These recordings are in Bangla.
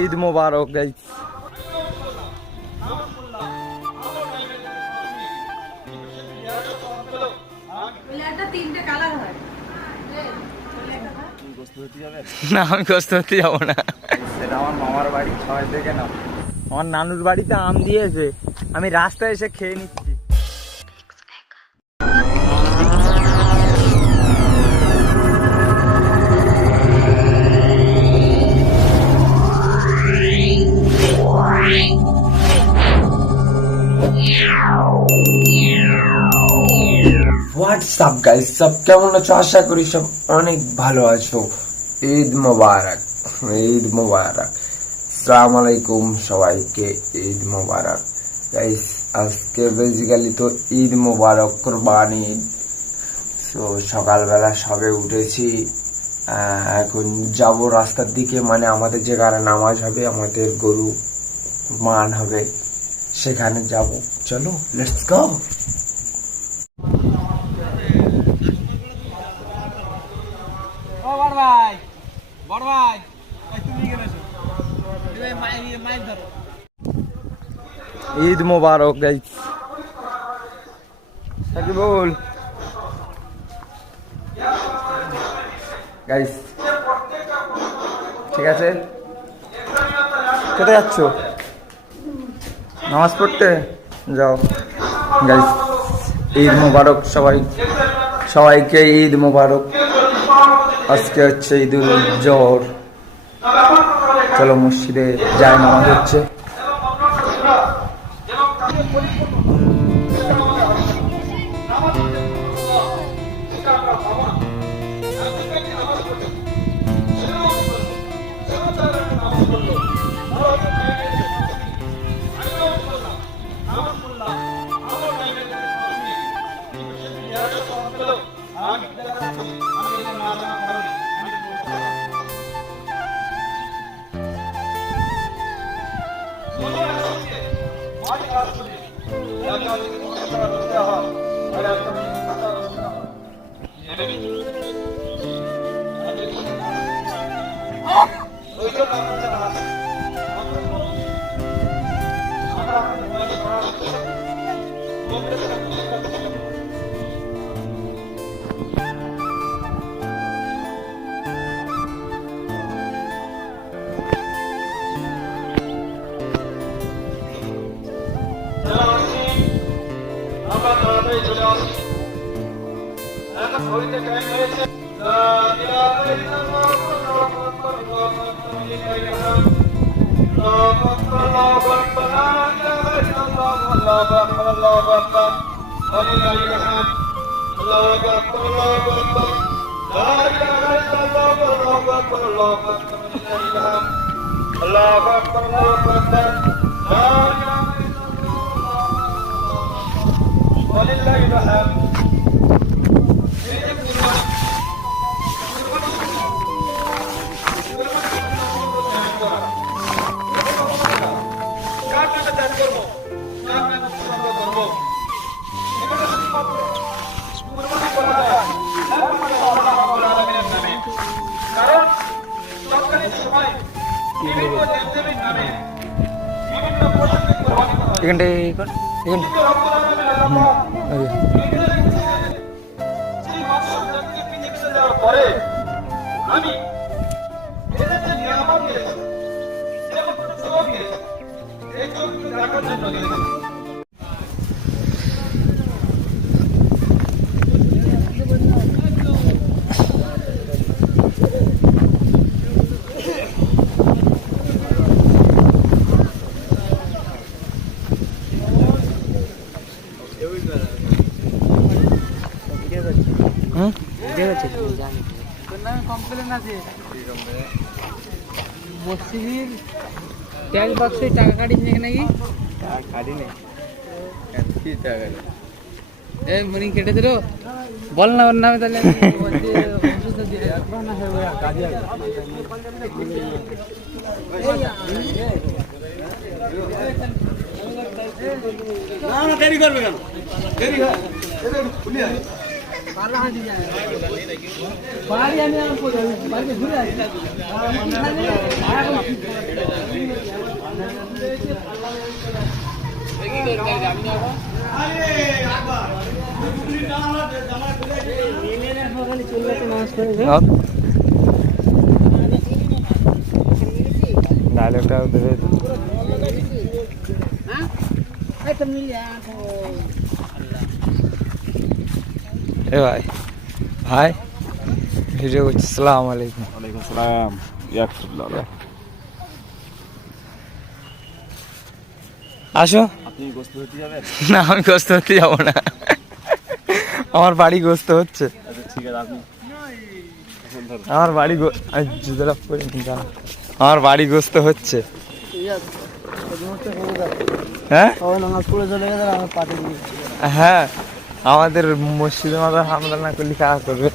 ঈদ মোবারক গাইস। না আমি কষ্ট করতে যাবো না, সেটা আমার মামার বাড়ি ছয় থেকে না, আমার নানুর বাড়িতে আম দিয়েছে, আমি রাস্তায় এসে খেয়ে নিচ্ছি। হোয়াটসঅ্যাপ গাইস, সব কেমন আছো? আশা করি সব অনেক ভালো আছো। ঈদ মোবারক, ঈদ মোবারক, আসসালামু আলাইকুম সবাইকে, ঈদ মোবারক গাইস। আজকে বেসিক্যালি তো ঈদ মোবারক, কুরবানি ঈদ। তো সকালবেলা সবে উঠেছি, এখন যাব রাস্তার দিকে, মানে আমাদের যেখানে নামাজ হবে, আমাদের গরু মান হবে, সেখানে যাব। চলো লেটস গো। ঈদ মোবারক গাইস। বল গাইস, ঠিক আছে? কোথায় যাচ্ছ? নামাজ পড়তে যাও গাইস। ঈদ মোবারক সবাইকে ঈদ মোবারক। আজকে হচ্ছে ঈদুল জোহর। চলো মসজিদে যাই, নামাজ হচ্ছে। মসজিদের ট্যাক্স বাক্সে টাকা কাটিস নাকি? কাটি নেই, কি টাকা? মনি কেটে দিল, বল না ওর নামে তাহলে। দেরি করবে কেন? দেরি হয়। বাড়ি আমি ঘুরে আসি। ডায়লগটা ধরে এ ভাই ভাই ভিডিও করছি। আসসালামু আলাইকুম। ওয়ালাইকুম সালাম। আসো। আপনি গোস্ত হতে যাবেন? না আমি গোস্ত হতে যাবো না, আমার বাড়ি গোস্ত হচ্ছে। আচ্ছা ঠিক আছে, আপনি আমার বাড়ি জুতোটা পরে নি জানো, আমার বাড়ি গোস্ত হচ্ছে। হ্যাঁ হ্যাঁ, আমাদের মসজিদের মাথা হামলা না করলে কাজ করবে।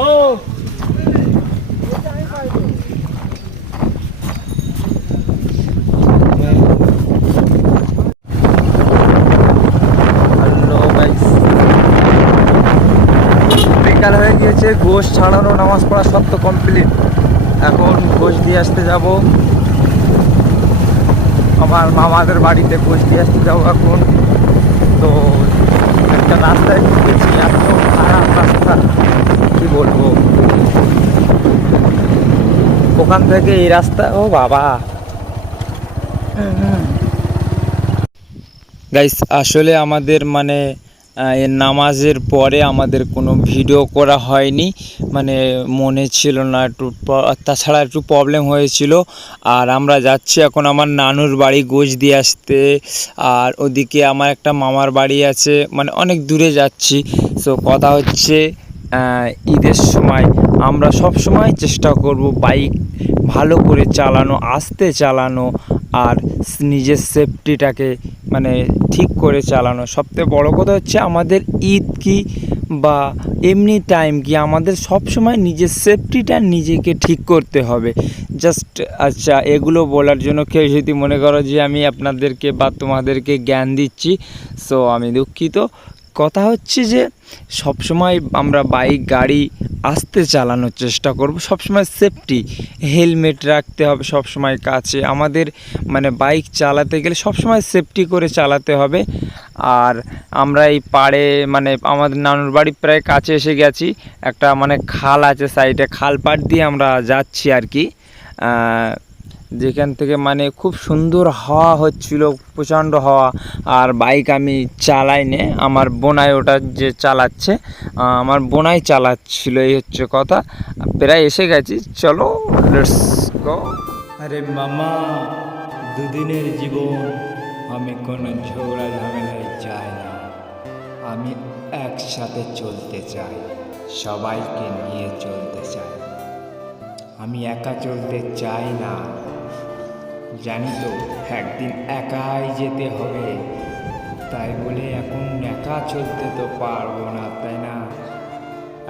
ও বিকাল হয়ে গিয়েছে, গোশ ছাড়ানো নামাজ পড়া সব তো কমপ্লিট। এখন গোশ দিয়ে আসতে যাব, আমার মামাদের বাড়িতে গোশ দিয়ে আসতে যাবো এখন। তো একটা রাস্তায় ঢুকেছি, এত খারাপ রাস্তা কি বলবো। ওখান থেকে এই রাস্তা, ও বাবা। গাইস আসলে আমাদের মানে নামাজের পরে আমাদের কোনো ভিডিও করা হয়নি, মানে মনে ছিল না একটু, তাছাড়া একটু প্রবলেম হয়েছিল। আর আমরা যাচ্ছি এখন আমার নানুর বাড়ি গোশ দিয়ে আসতে। আর ওদিকে আমার একটা মামার বাড়ি আছে, মানে অনেক দূরে যাচ্ছি। সো কথা হচ্ছে ঈদের সময় আমরা সব সময় চেষ্টা করব বাইক ভালো করে চালানো, আস্তে চালানো, আর নিজের সেফটিটাকে মানে ঠিক করে চালানো। সবথেকে বড় কথা হচ্ছে আমাদের ঈদ কি বা এমনি টাইম কি, আমাদের সব সময় নিজের সেফটিটা নিজেকে ঠিক করতে হবে। জাস্ট আচ্ছা, এগুলো বলার জন্য কেউ যদি মনে করো যে আমি আপনাদেরকে বা তোমাদেরকে জ্ঞান দিচ্ছি, সো আমি দুঃখিত। কথা হচ্ছে যে সবসময় আমরা বাইক গাড়ি আস্তে চালানোর চেষ্টা করব, সবসময় সেফটি, হেলমেট রাখতে হবে সবসময় কাছে। আমাদের মানে বাইক চালাতে গেলে সবসময় সেফটি করে চালাতে হবে। আর আমরা এই পাড়ে মানে আমাদের নানুর বাড়ি প্রায় কাছে এসে গেছি, একটা মানে খাল আছে সাইডে, খাল পাড় দিয়ে আমরা যাচ্ছি আর কি। যেখান থেকে মানে খুব সুন্দর হাওয়া হচ্ছিল, প্রচণ্ড হাওয়া। আর বাইক আমি চালাই নে, আমার বোনাই ওটা যে চালাচ্ছে, আমার বোনাই চালাচ্ছিল, এই হচ্ছে কথা। প্রায় এসে গেছি, চলো লেটস গো। আরে মামা, দুদিনের জীবন, আমি কোনো ঝগড়া ঝামেলায় চাই না। আমি একসাথে চলতে চাই, সবাইকে নিয়ে চলতে চাই। আমি একা চলতে চাই না। জানি তো একদিন একাই যেতে হবে, তাই বলে এখন একা চলতে তো পারবো না, তাই না?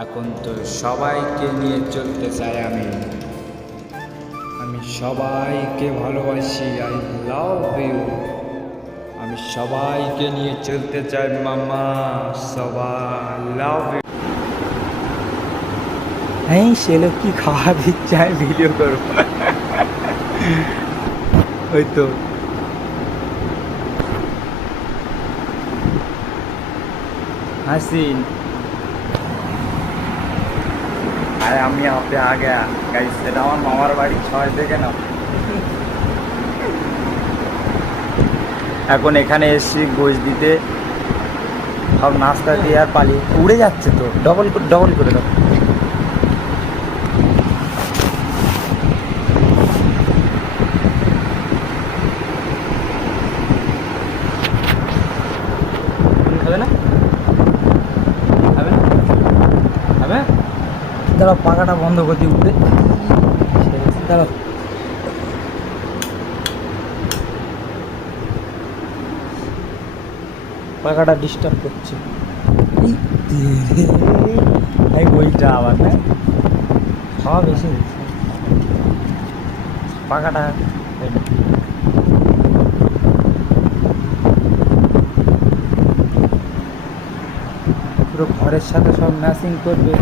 এখন তো সবাইকে নিয়ে চলতে চাই। আমি সবাইকে ভালোবাসি, আই লাভ ইউ। আমি সবাইকে নিয়ে চলতে চাই মামা, সবাই লাভ ইউ। হ্যাঁ, সে লোক কি খাওয়া দিচ্ছে, আমি ভিডিও করবো। ওই তো হাসিন, আরে আমি আপে আ গয়া গাইস, এটা আমার মামার বাড়ি 6 থেকে না। এখন এখানে এসছি গোশ দিতে, সব নাস্তা দিয়ে আর পালিয়ে উড়ে যাচ্ছে তো, ডবল করে দাও। হবে না, হবে না, হবে। দাঁড়াও, পাখাটা বন্ধ করে দিয়ে উঠতে। দাঁড়াও, পাখাটা ডিস্টার্ব করছে। এই বইটা আবার না, খাওয়া বেশি হয়েছে পাখাটা। পুরো ঘরের সাথে সব ম্যাচিং করবে।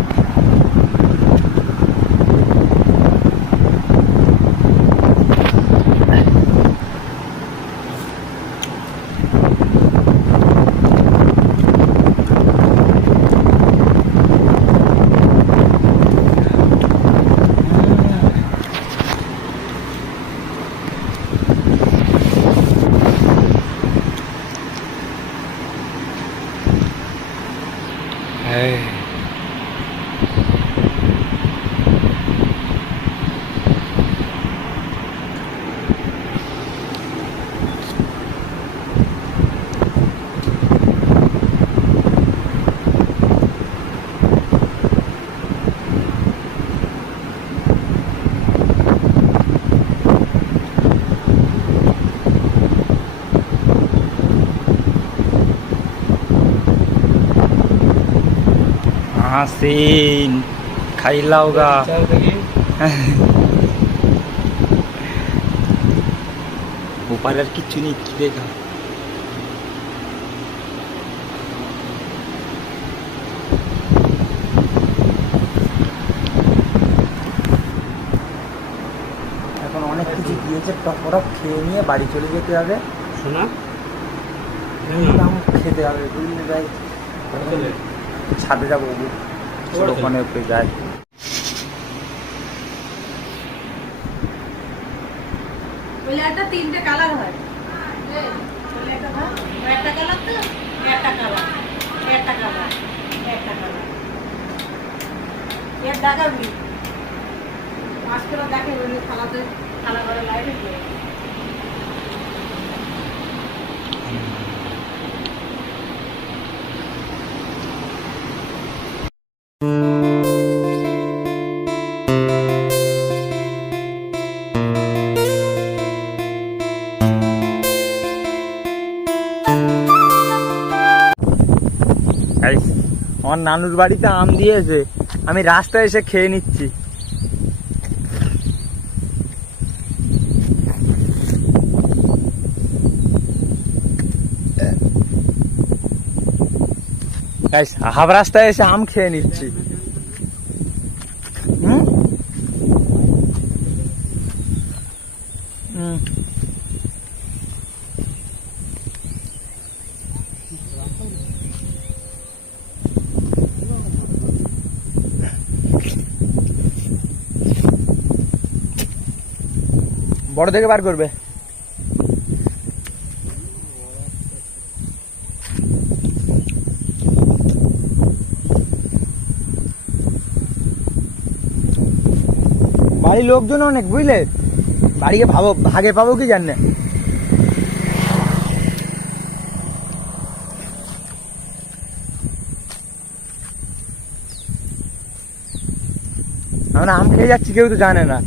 হাসিন খাইলাও গা। ওপারে আর কিচ্ছু নেই, কি দেখা এখন অনেক কিছু দিয়েছে, টপরপ খেয়ে নিয়ে বাড়ি চলে যেতে হবে। শোনা আম খেতে হবে বুঝলি ভাই। ছাদে যাবো, ওখানে উপরে যাই। একটা 3টে কালার হয়, একটা কালার তো একটা কালার একটা কালার একটা কালার এর দেখাবি মাস্টার দেখে খালাতে খালা ঘরে লাইটে দিয়ে আমার নানুর বাড়িতে আম দিয়েছে, আমি রাস্তায় এসে খেয়ে নিচ্ছি। হাফ রাস্তায় এসে আম খেয়ে নিচ্ছি। হুম হুম বড় থেকে বার করবে। বাড়ির লোকজন অনেক বুঝলে, বাড়িকে ভাবো ভাগে পাবো কি জানে। আমরা আম খেয়ে যাচ্ছি, কেউ তো জানে না।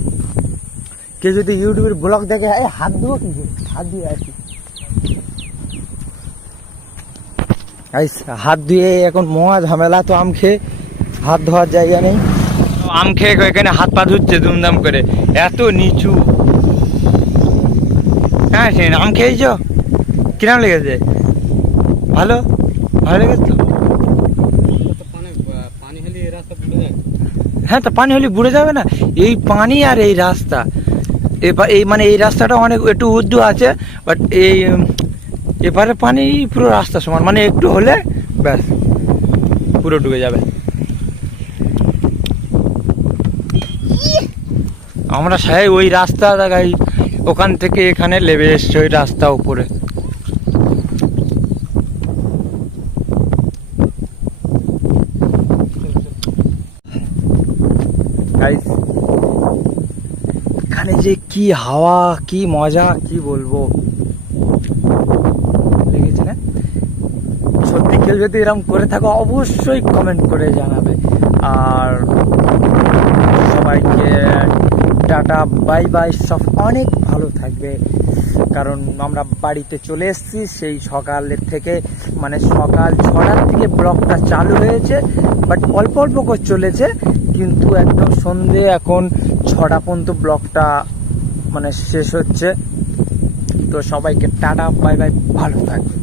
কেউ যদি ইউটিউবের ব্লগ দেখে হাত ধোয়া কি হাত দিয়ে আছি, হাত ধুয়ে এখন মহা ঝামেলা। তো আম খেয়ে হাত ধোয়ার জায়গা নেই, আম খেয়ে এখানে হাত পা ধুচ্ছে দুমদাম করে, এত নিচু। হ্যাঁ আম খেয়েছ, কিরম লেগেছে? ভালো ভালো লেগেছে তো। হ্যাঁ তো পানি হলে বুড়ে যাবে না, এই পানি আর এই রাস্তা, এই মানে এই রাস্তাটা অনেক একটু উঁচু আছে, বাট এই এপারে পানি পুরো রাস্তা সমান, মানে একটু হলে ব্যাস পুরো ডুবে যাবে। আমরা সেই ওই রাস্তা দেখাই, ওখান থেকে এখানে লেবে এসছে ওই রাস্তা উপরে। এখানে যে কি হাওয়া, কি মজা, কি বলবো। লেগেছে না? সত্যি কেউ যদি এরকম করে থাকো অবশ্যই কমেন্ট করে জানাবে। আর সবাইকে টাটা বাই বাই, সব অনেক ভালো থাকবে। কারণ আমরা বাড়িতে চলে এসেছি সেই সকালের থেকে, মানে সকাল 6টার থেকে ব্লগটা চালু হয়েছে, বাট অল্প অল্প করে চলেছে, কিন্তু একদম সন্ধে এখন 6টা পর্যন্ত ব্লগটা মানে শেষ হচ্ছে। তো সবাইকে টাটা বাই বাই, ভালো থাকবে।